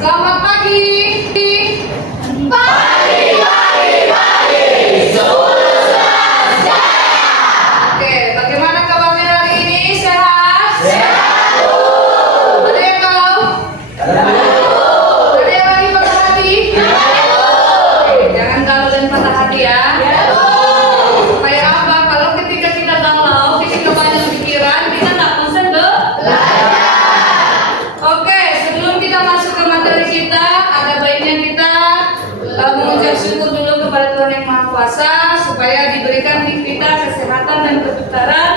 Selamat pagi. Oke, bagaimana kabarnya hari ini? Sehat? Ada yang galau? Ada yang lagi patah hati? Oke, jangan galau dan patah hati ya. Supaya apa? Kalau ketika kita galau, ketika banyak pikiran, kita nggak konsen belajar. Oke, sebelum kita masuk ke materi kita, ada baiknya kita mengucap syukur dulu kepada Tuhan Yang Maha Kuasa supaya diberikan kita kesehatan dan kebugaran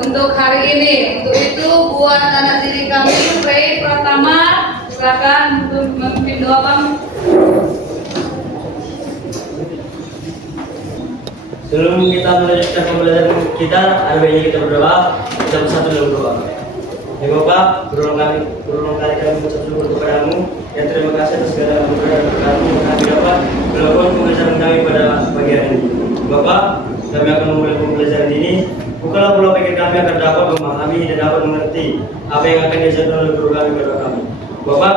untuk hari ini. Untuk itu buat anak didik kami, Ray Pratama, silakan untuk memimpin doa Bang. Sebelum kita melanjutkan pembelajaran kita, ada baiknya kita berdoa. Kita bersatu dalam doa. Ya Bapak, berulang kali kami mengucap syukur kepadamu. Dan terima kasih atas segala anugerah dan berkat-Mu yang kami dapat melakukan pembelajaran kami pada pagi hari ini. Bapak, kami akan memulai pembelajaran ini. Bukalah pola pikir kami agar dapat memahami dan dapat mengerti apa yang akan diajarkan oleh guru kami kepada kami. Bapak,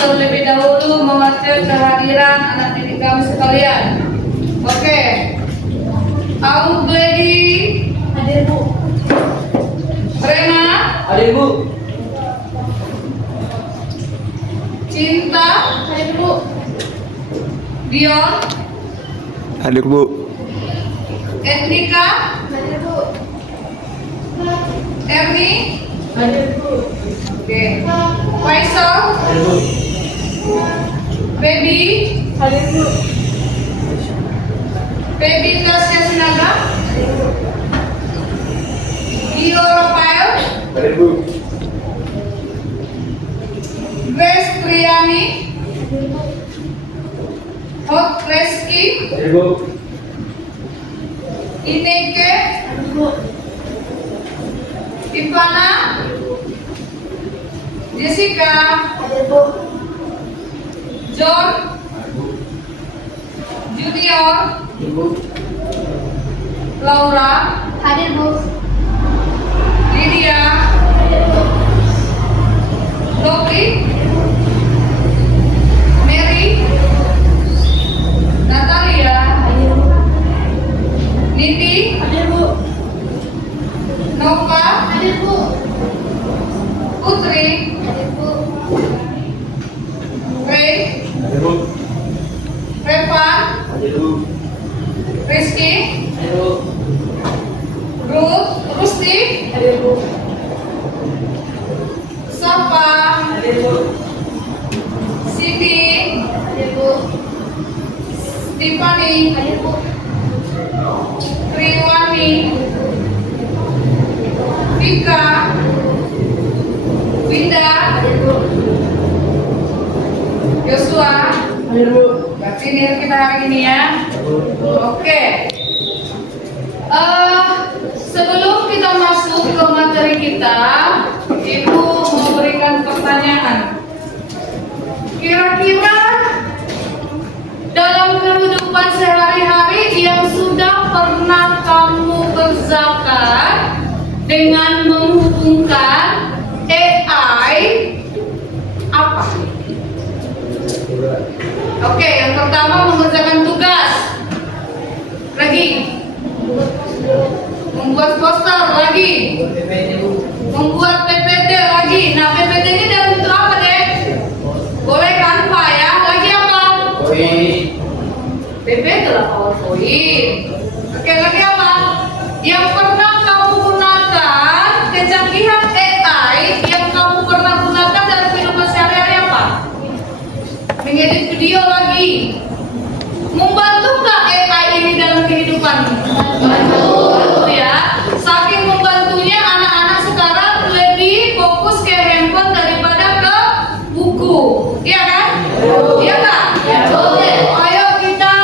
terlebih dahulu mewakili kehadiran anak didik kami sekalian. Oke. Aku Gledi. Hadir Bu. Rena. hadir Bu. Cinta. Hadir Bu. Dion. Hadir Bu. Etnika. Hadir Bu. Erni. Hadir Bu. Oke. Faisal. Hadir Bu. Baby. Hadir Bu. Baby Tasya Sinaga. Gio Rafael. Hadir Bu. Grace Triani. Hot Reski. Hadir Bu. Ineke. Ivana. Jessica. Hadir Bu. John. Junior. Hadir Bu. Laura. Hadir Bu. Lydia. Loki. Mary. Natalia. Hadir Bu. Niti. Hadir Bu. Nova. Hadir Bu. Putri. Hadir Bu. Ray. Hadir Bu. Revan. Hadir Bu. Rizky. Hadir Bu. Ruth. Rusti. Hadir Bu. Safa. Hadir Bu. Tiffany, Hadir Bu. Triwani, Vika, Winda, Hadir Bu. Joshua. Hadir Bu. Berarti ini kita hari ini ya. Oke. Sebelum kita masuk ke materi kita, Ibu mau berikan pertanyaan. Kira-kira dalam kehidupan sehari-hari yang sudah pernah kamu kerjakan dengan menghubungkan AI apa? Oke, yang pertama mengerjakan tugas. Lagi. Membuat poster lagi. Membuat PPT lagi. Nah, PPT ini dalam bentuk apa, Dek? Boleh Canva ya. Lagi apa? PPT lah PowerPoint. Oke, lagi apa? Yang pernah kamu gunakan kecanggihan AI yang kamu pernah gunakan dalam kehidupan sehari-hari apa? Mengedit video lagi. Membantu nggak AI ini dalam kehidupan? Bantu ya. Saking membantunya anak-anak sekarang lebih fokus ke handphone daripada ke buku. Iya kan? Iya nggak? Oke. Ayo kita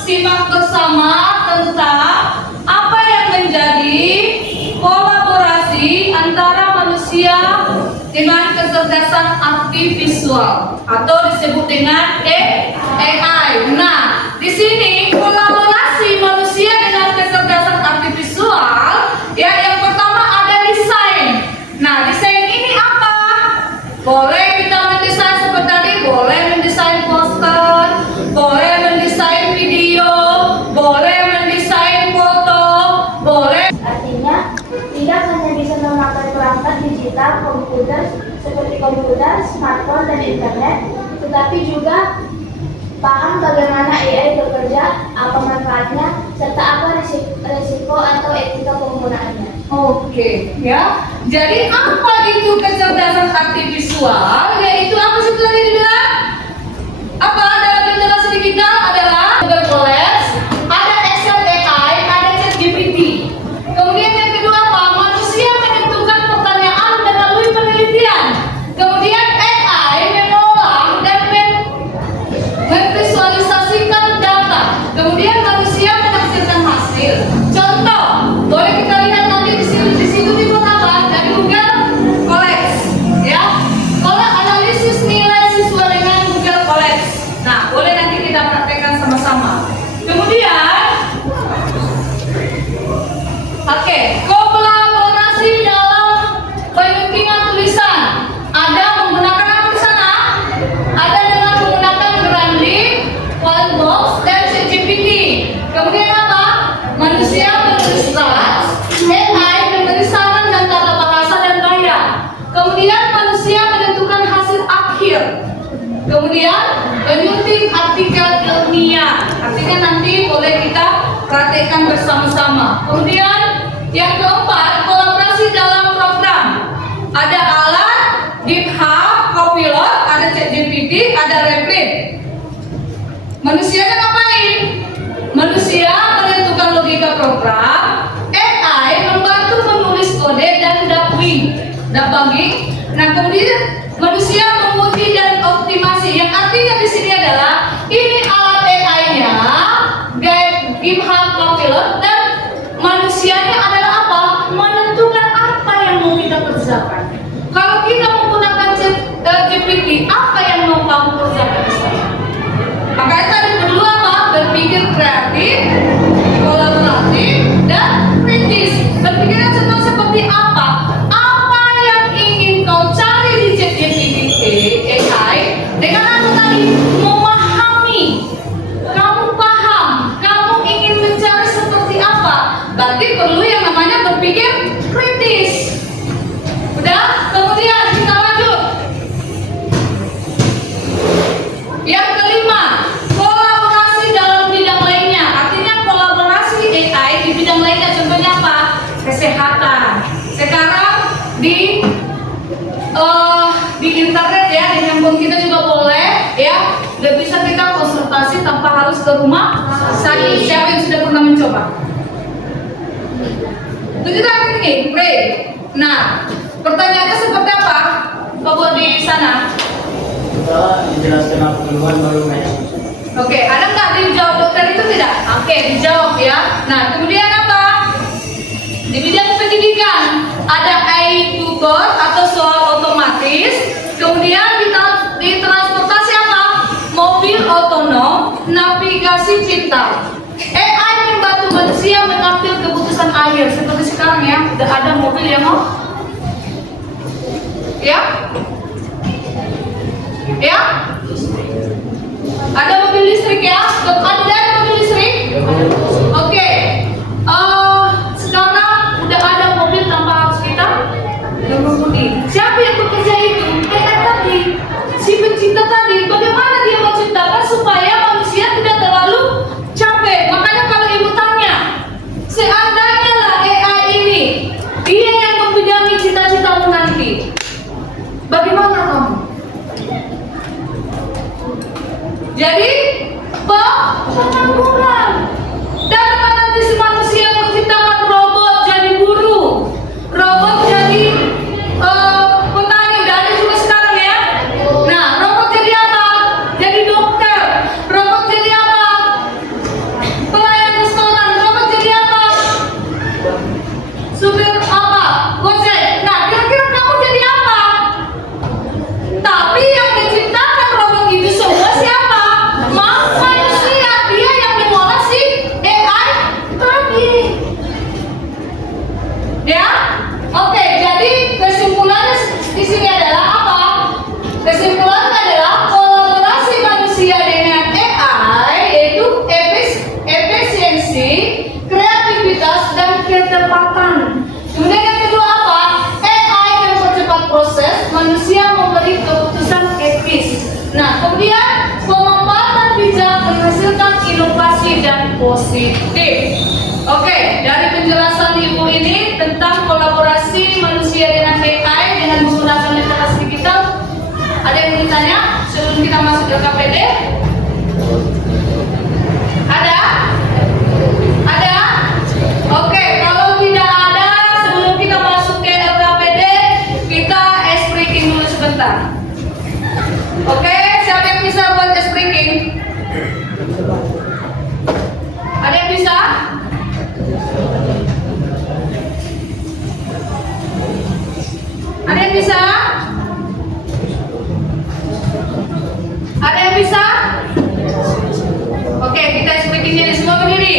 simak bersama tentang apa yang menjadi kolaborasi antara manusia dengan kecerdasan artifisial atau disebut dengan AI. Nah, di sini kolaborasi manusia dengan kecerdasan artifisial, ya yang pertama ada desain. Nah, desain ini apa? Boleh kita mendesain seperti tadi, boleh mendesain poster, boleh mendesain video, boleh mendesain foto, boleh. Artinya, tidak hanya bisa memakai perangkat digital komputer seperti komputer, smartphone, dan internet, tetapi juga paham bagaimana AI bekerja, apa manfaatnya, serta apa risiko atau etika penggunaannya. Oke, ya. Jadi apa itu kecerdasan artifisial? Yaitu apa sih tadi dibilang? Apa dalam literasi digital adalah Google Colab, ada Excel AI, ada ChatGPT. Kemudian yang kedua apa? Manusia menentukan pertanyaan melalui penelitian. Kemudian AI mengolah dan memvisualisasikan data. Kemudian manusia menafsirkan hasil. Contoh, boleh kita lihat nanti di situ dibuat apa? Dari Google Colab, ya. Kalau analisis nilai siswa dengan Google Colab. Nah, boleh nanti kita praktekkan sama-sama. Kemudian, oke, kolaborasi dalam penyuntingan tulisan. Ada menggunakan apa di sana? Ada dengan menggunakan Grammarly, Whitebox, dan ChatGPT. Kemudian apa? Manusia menulis draft, AI memberi saran dan tata bahasa dan gaya. Kemudian manusia menentukan hasil akhir. Kemudian penyunting artikel ilmiah. Artinya nanti boleh kita praktekkan bersama-sama. Kemudian yang keempat, kolaborasi dalam program. Ada alat, GitHub, Copilot, ada ChatGPT, ada Replit. Manusia kan ngapain? Manusia menentukan logika program, AI membantu menulis kode dan debugging. Nah, kemudian manusia menguji dan optimasi. Yang artinya di sini adalah ini alat AI-nya, GitHub, Copilot, dan manusianya adalah apa? Menentukan apa yang mau kita kerjakan. Kalau kita menggunakan GPT, apa yang mau kamu kerjakan di sana? Makanya tadi perlu apa? Berpikir kreatif, kolaboratif, dan kritis. Berpikirnya seperti apa? Apa yang ingin kau cari di ChatGPT masuk ke rumah sakit. Siapa yang sudah pernah mencoba? Tunjuk tangan ini, pray. Nah, pertanyaannya seperti apa? Coba di sana. Kita dijelaskan apa keluhan baru naik. Oke, ada nggak dijawab dokter itu tidak? Oke, dijawab ya. Nah, kemudian apa? Di bidang pendidikan ada AI tutor atau soal otomatis. Kemudian di transportasi apa? Mobil otonom, navigasi pintar. AI membantu manusia mengambil keputusan akhir. Seperti sekarang ya, udah ada mobil yang mau, ya, ya. Ada mobil listrik ya? Ada mobil listrik? Oke. Sekarang udah ada mobil tanpa harus kita mengemudi. Siapa yang bekerja itu? AI tadi. Si pencipta tadi. Bagaimana dia menciptakan supaya manusia tidak terlalu capek? Makanya kalau ibu tanya, seandainya lah AI ini dia yang membidangi cita-citamu nanti, bagaimana kamu? Jadi pengangguran. Dan nanti si manusia menciptakan robot jadi buruh, robot jadi petani, udah ada juga sekarang ya. Nah, robot jadi apa? Jadi dokter. Robot jadi apa? Pelayan restoran. Robot jadi apa? Supir apa? Gojek. Nah, kira-kira kamu jadi apa? Tapi yang menciptakan robot itu semua siapa? Manusia. Dia yang mengolah si AI tadi. Ya? Oke, jadi kesimpulannya di sini adalah apa? Kesimpulannya adalah kolaborasi manusia dengan AI yaitu efisiensi, kreativitas, dan ketepatan. Kemudian yang kedua apa? AI mempercepat proses, manusia memberi keputusan etis. Nah, kemudian pemanfaatan bijak menghasilkan inovasi dan positif. Oke, dari penjelasan ibu ini tentang kolaborasi manusia dengan AI dengan menggunakan literasi digital, ada yang ingin tanya sebelum kita masuk ke KPD? Ada? Ada? Oke, kalau tidak ada, sebelum kita masuk ke LKPD, kita ice breaking dulu sebentar. Oke, siapa yang bisa buat ice breaking? Ada yang bisa? Ada yang bisa? Ada yang bisa? Oke, kita ice breaking jadi semua berdiri.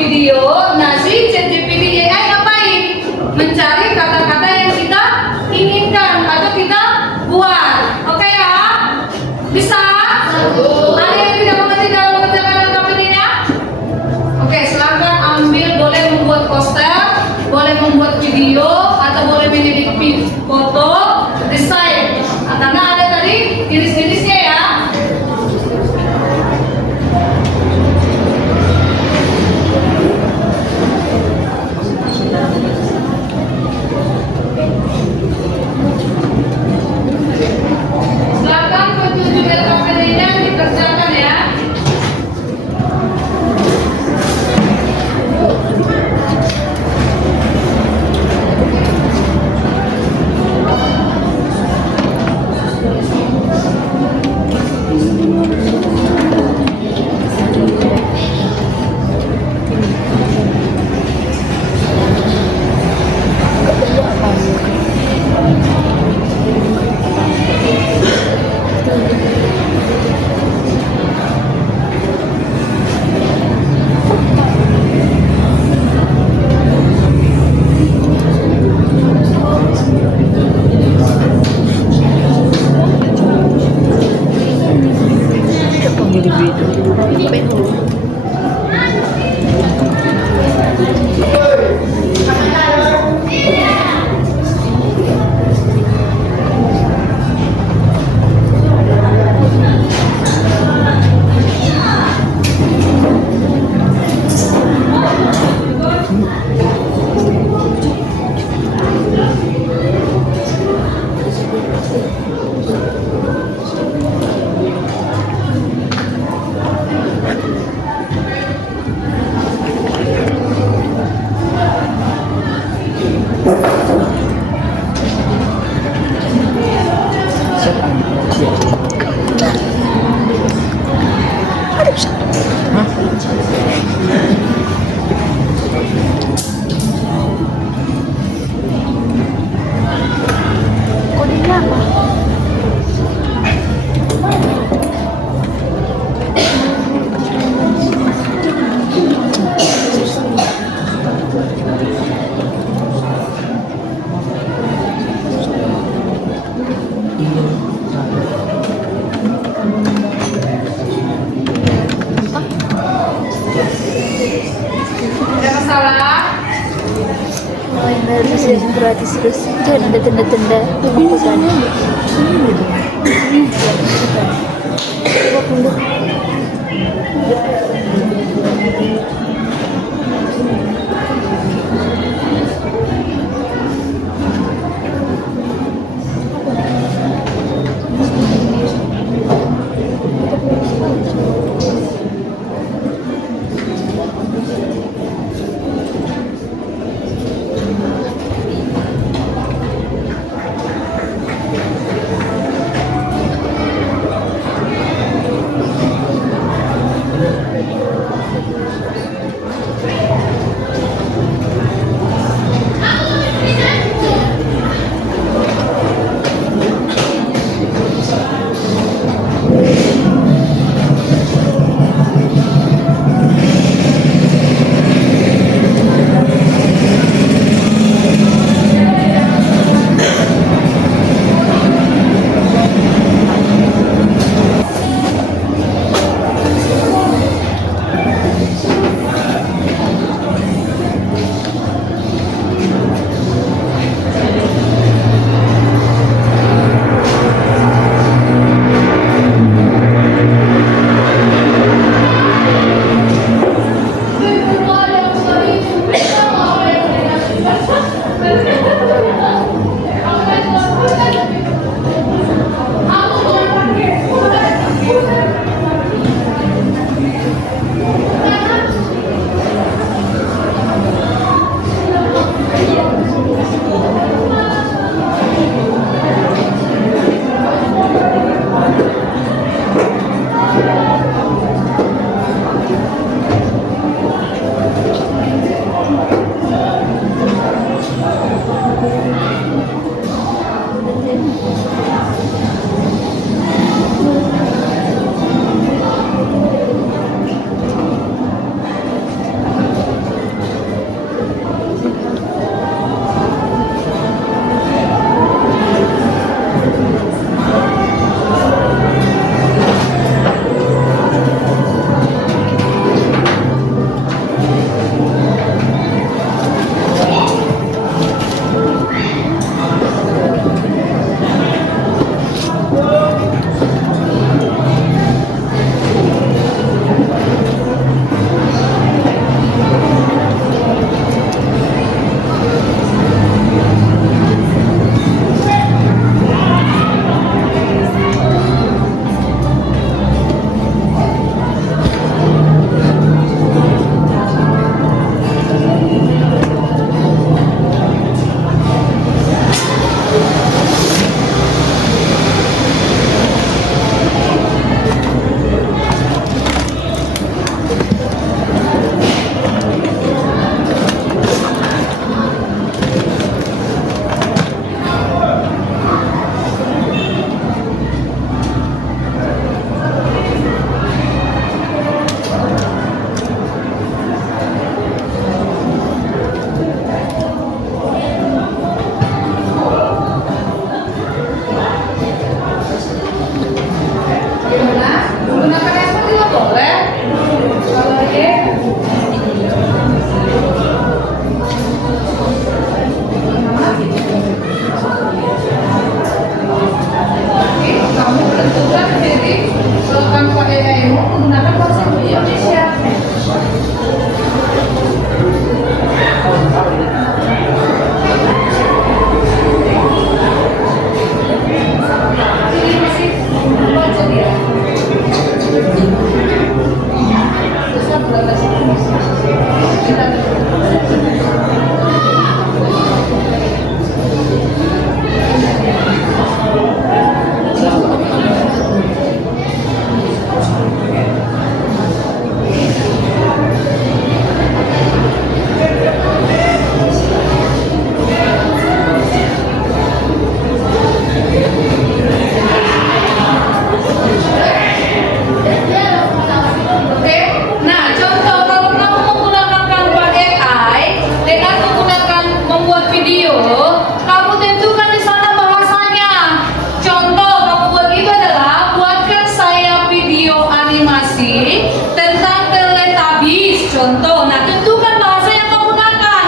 Video, nasi ChatGPT AI ngapain? Mencari kata-kata yang kita inginkan atau kita buat. Oke ya? Bisa? Ada yang tidak mengerti dalam mengerjakan LKPD-nya? Oke, silakan ambil, boleh membuat poster, boleh membuat video, atau boleh mengedit foto, desain. Karena ada tadi jenis-jenisnya ya. Silakan petunjuk LKPD-nya dikerjakan ya. Kodenya apa? Ada masalah? Bisa gratis terus jangan ada tanda-tanda pembukaan. Menggunakan handphone juga boleh. Kalau Jadi kalau kamu pakai AI menggunakan bahasa Indonesia. Ini masih baca dia. Bisa berapa sih? Kita Oke, nah contoh kalau kamu menggunakan Canva AI dengan menggunakan membuat video, kamu tentukan di sana bahasanya. Contoh kamu buat itu adalah buatkan saya video animasi tentang Teletubbies. Contoh, nah tentukan bahasa yang kamu gunakan.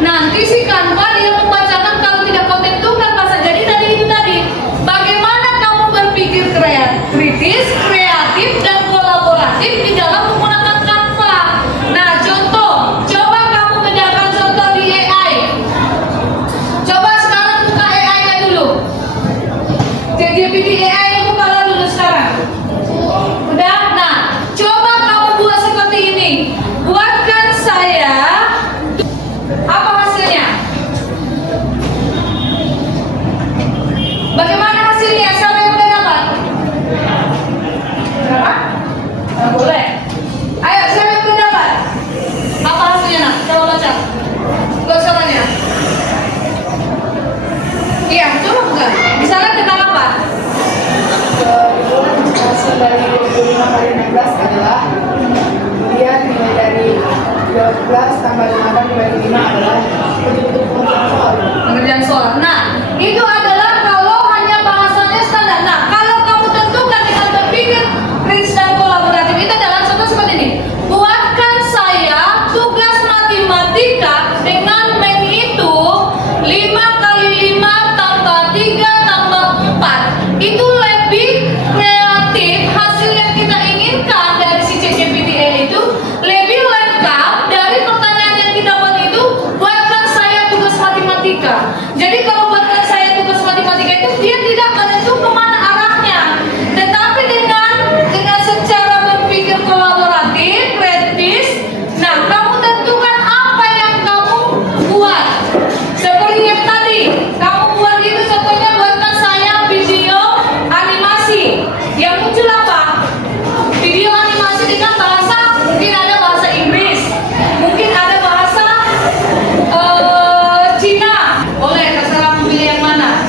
Nanti si Canva dia membacakan kalau tidak kau tentukan bahasa. Jadi tadi itu tadi, bagaimana kamu berpikir kritis, kreatif dan kolaboratif di dalam menggunakan Canva. Nah, contoh, coba kamu bedakan contoh di AI. Coba sekarang buka AI-nya dulu. ChatGPT AI buka dulu sekarang. Udah? Nah, coba kamu buat seperti ini. Buatkan saya apa hasilnya? Bagaimana hasilnya? Siapa yang udah dapat? Berapa? Nggak boleh. Ayo, siapa yang udah dapat? Apa hasilnya nak? Coba baca. Buat suaranya. Iya, coba buka. Misalnya tentang apa? Hasil dari 25 kali 16 adalah, kemudian nilai dari 12 tambah 8 dibagi 5 adalah bentuk pengukuran soal. Pengerjaan soal. Nah, itu adalah kalau hanya bahasanya standar. Nah, kalau kamu tentukan dengan berpikir kritis dan kolaboratif itu adalah contoh seperti ini. Buatkan saya tugas matematika dengan menghitung 5 kali 5 tambah 3 tambah 4. Itu lebih kreatif. Hasil yang kita inginkan dari si ChatGPT itu lebih lengkap dari pertanyaan yang kita buat itu. Buatkan saya tugas matematika. Jadi kalau buatkan saya tugas matematika itu dia tidak menentu kemana arahnya, tetapi dengan secara berpikir kolaboratif, kritis. Nah, kamu tentukan apa yang kamu buat. Seperti yang tadi, kamu buat itu contohnya buatkan saya video animasi. Yang muncul apa? Video animasi dengan bahasa, mungkin ada bahasa Inggris, mungkin ada bahasa Cina. Boleh, terserah memilih yang mana.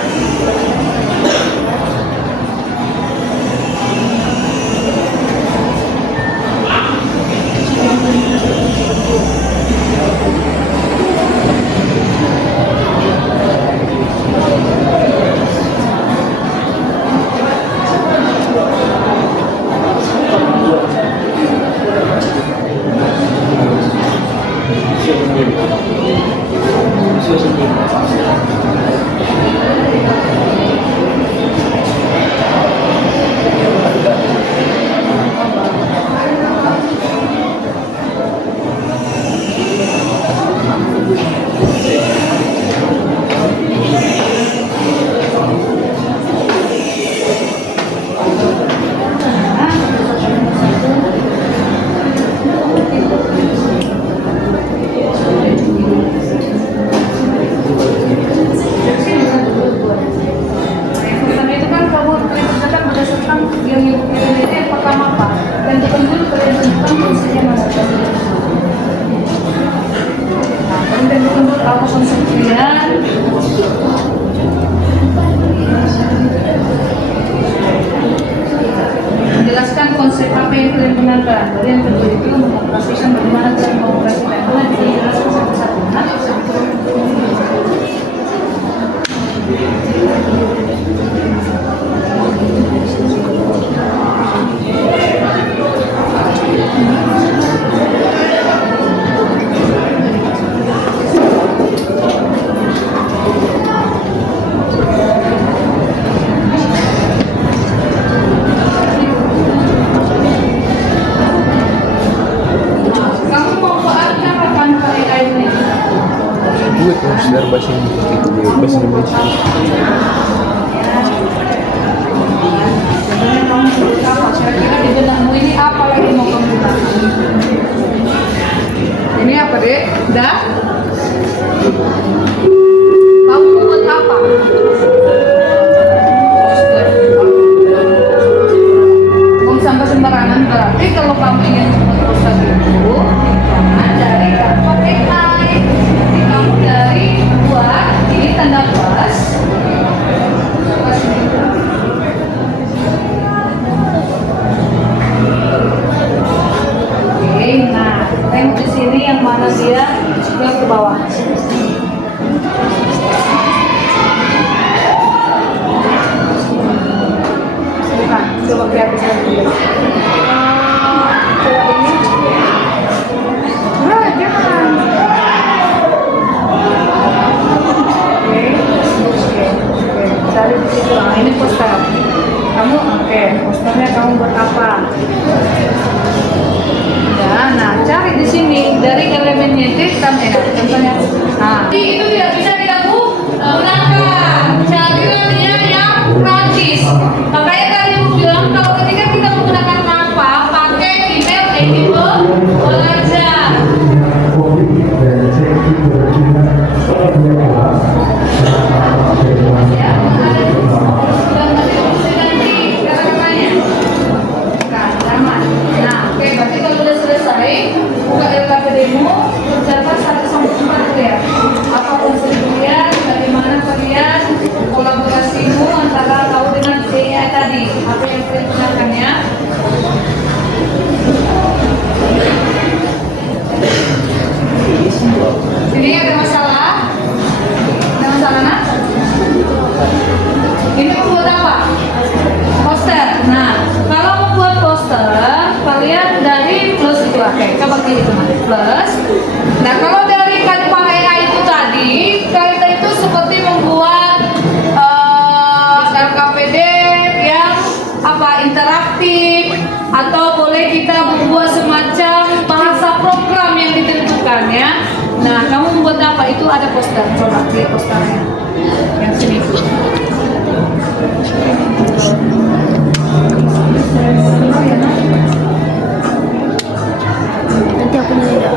Pertama itu kan kamu menentukan berdasarkan yang pertama apa, dan kedua kalian tentukan konsepnya mana. Nah, kamu tentukan dulu apa konsepnya. Menjelaskan konsep apa yang kalian gunakan. Lalu yang kedua itu mengoperasikan bagaimana kalian mengoperasikan. Itu nanti dijelaskan satu-satu. Nah, biar bahasa Indonesia. Sebenarnya kamu menurut apa? Kira-kira di benakmu ini apa lagi mau kamu bilang? Ini apa dek? Dah? Kamu buat apa? Kamu sampai sembarangan berarti kalau kamu ingin membuat poster itu jangan dari kartu AI. Jadi kamu dari buat ini tanda plus. Plus ini. Oke, nah tengok di sini yang mana dia ke bawah. Bukan, coba kreatif lagi. Coba ini. Nah, jangan. Oke, cari di situ. Nah, ini poster. Kamu, oke, posternya kamu buat apa? Ya, nah cari di sini dari elemennya itu contohnya. Nah, itu tidak bisa kamu gunakan. Carilah dia yang praktis. Makanya tadi aku bilang kalau ketika kita menggunakan Canva, pakai email edible belajar. Ya, nah, oke, berarti kalau udah selesai, buka LKPD-mu, kerjakan 1-4 ya. Apa konsep kalian, bagaimana kalian kolaborasimu antara kau dengan AI tadi, apa yang kalian gunakannya? Ini ada masalah? Ada masalah nak? Ini buat apa? Poster. Nah, kalau membuat poster, kalian dari plus itu oke. Coba klik itu plus. Nah, kalau dari Canva AI itu tadi, kita itu seperti membuat LKPD yang apa interaktif atau boleh kita membuat semacam bahasa program yang ditentukan ya. Nah, kamu membuat apa? Itu ada poster. Coba klik posternya. Yang sini. Nanti aku nanya.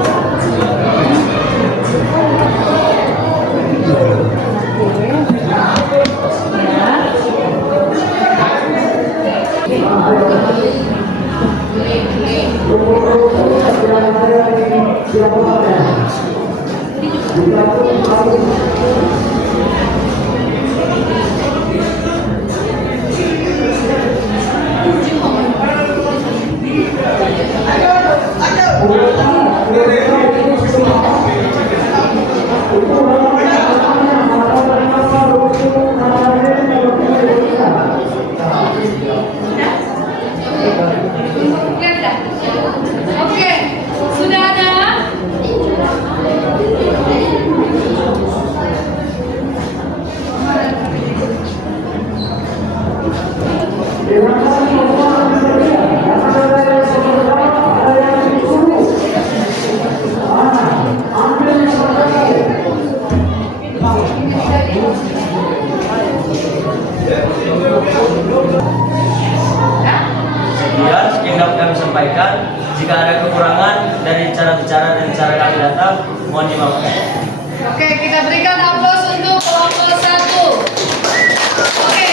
Oke, sudah ada? Sekian yang dapat kami sampaikan. Jika ada kekurangan dari cara bicara dan cara kami datang, mohon dimaafkan. Oke, kita berikan aplaus untuk kelompok 1. Oke,